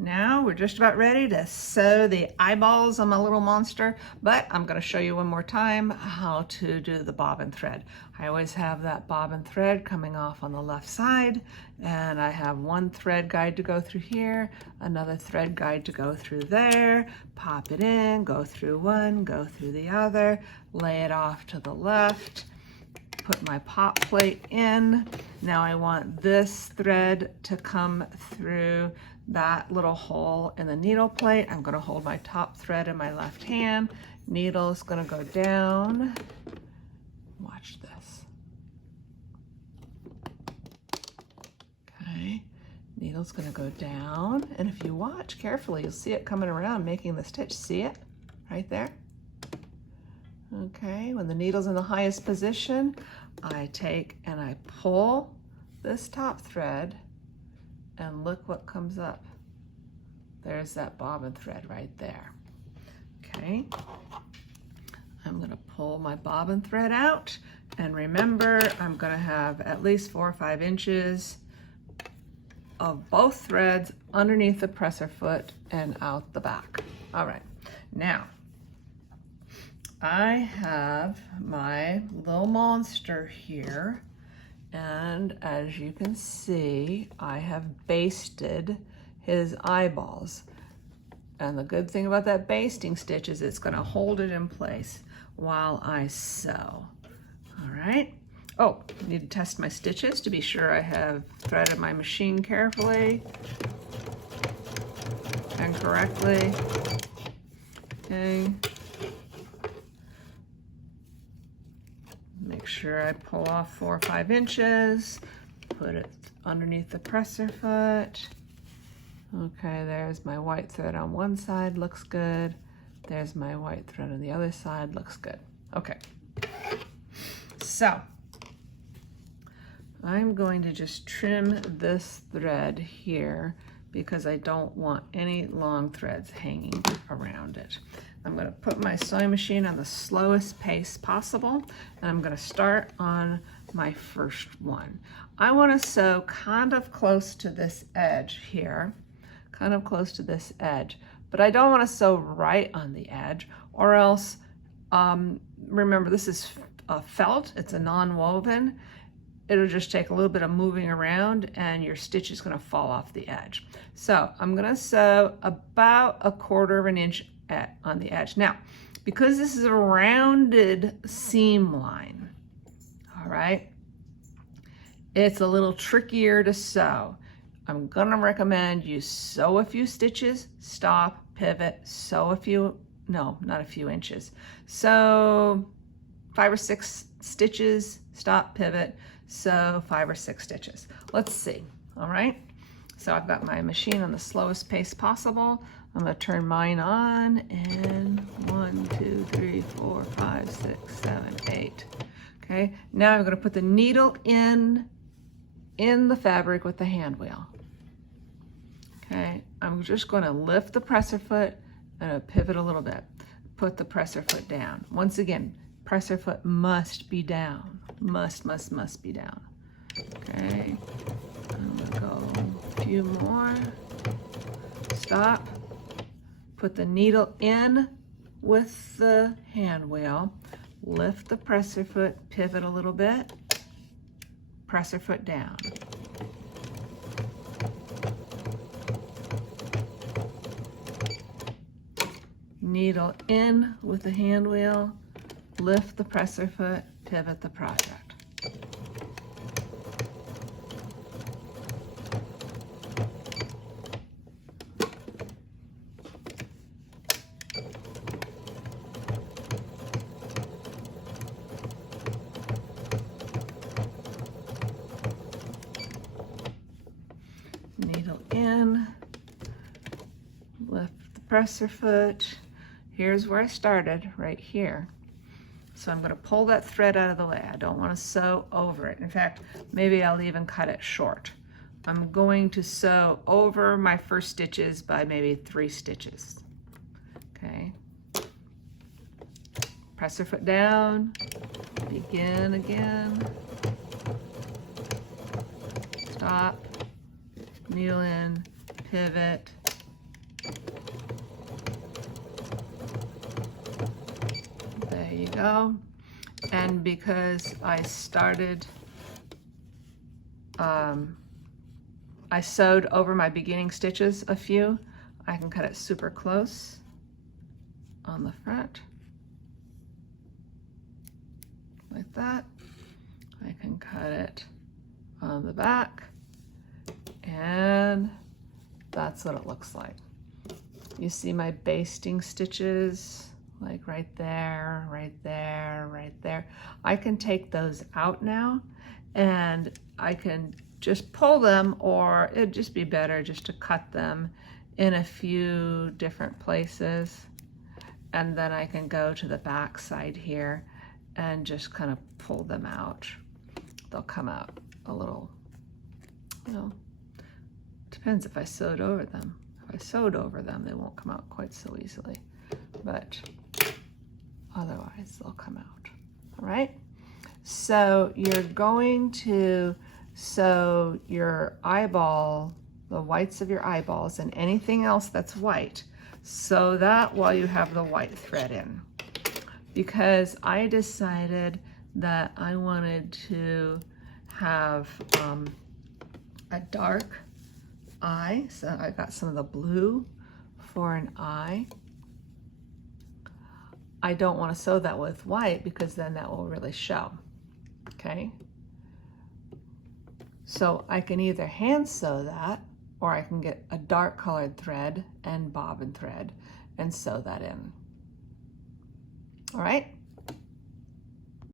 Now we're just about ready to sew the eyeballs on my little monster, but I'm going to show you one more time how to do the bobbin thread. I always have that bobbin thread coming off on the left side, and I have one thread guide to go through here, another thread guide to go through there, pop it in, go through one, go through the other, lay it off to the left, put my pop plate in. Now I want this thread to come through that little hole in the needle plate. I'm going to hold my top thread in my left hand. Needle's going to go down. Watch this. Okay, needle's going to go down, and if you watch carefully, you'll see it coming around making the stitch. See it right there? Okay, when the needle's in the highest position, I take and I pull this top thread, and look what comes up. There's that bobbin thread right there. Okay, I'm gonna pull my bobbin thread out, and remember, I'm gonna have at least 4 or 5 inches of both threads underneath the presser foot and out the back. All right, now, I have my little monster here, and as you can see, I have basted his eyeballs. And the good thing about that basting stitch is it's going to hold it in place while I sew. All right. Oh, I need to test my stitches to be sure I have threaded my machine carefully and correctly. Okay. Make sure I pull off 4 or 5 inches, put it underneath the presser foot. Okay, there's my white thread on one side, looks good. There's my white thread on the other side, looks good. Okay, so I'm going to just trim this thread here because I don't want any long threads hanging around it. I'm going to put my sewing machine on the slowest pace possible, and I'm going to start on my first one. I want to sew kind of close to this edge here, kind of close to this edge, but I don't want to sew right on the edge, or else, remember this is felt, it's a non-woven. It'll just take a little bit of moving around and your stitch is going to fall off the edge. So I'm going to sew about 1/4 inch on the edge. Now, because this is a rounded seam line, all right, it's a little trickier to sew. I'm gonna recommend you sew a few stitches, stop, pivot, sew a few, no, not a few inches. Sew 5 or 6 stitches, stop, pivot, sew 5 or 6 stitches. Let's see, all right? So I've got my machine on the slowest pace possible. I'm going to turn mine on, and 1, 2, 3, 4, 5, 6, 7, 8. Okay, now I'm going to put the needle in the fabric with the hand wheel. Okay, I'm just going to lift the presser foot and pivot a little bit. Put the presser foot down. Once again, presser foot must be down. Must be down. Okay, I'm going to go a few more. Stop. Put the needle in with the hand wheel, lift the presser foot, pivot a little bit, presser foot down. Needle in with the hand wheel, lift the presser foot, pivot the project. Needle in, lift the presser foot. Here's where I started, right here. So I'm going to pull that thread out of the way. I don't want to sew over it. In fact, maybe I'll even cut it short. I'm going to sew over my first stitches by maybe 3 stitches. Okay. Presser foot down, begin again, stop, needle in, pivot, go. And because I started, I sewed over my beginning stitches a few, I can cut it super close on the front, like that. I can cut it on the back, and that's what it looks like. You see my basting stitches, like right there, right there, right there. I can take those out now, and I can just pull them, or it'd just be better just to cut them in a few different places. And then I can go to the back side here and just kind of pull them out. They'll come out a little, you know, depends if I sewed over them. If I sewed over them, they won't come out quite so easily, but otherwise they'll come out. All right, so you're going to sew your eyeball, the whites of your eyeballs, and anything else that's white, sew that while you have the white thread in, because I decided that I wanted to have a dark eye. So I got some of the blue for an eye. I don't want to sew that with white because then that will really show. Okay, so I can either hand sew that, or I can get a dark colored thread and bobbin thread and sew that in. All right,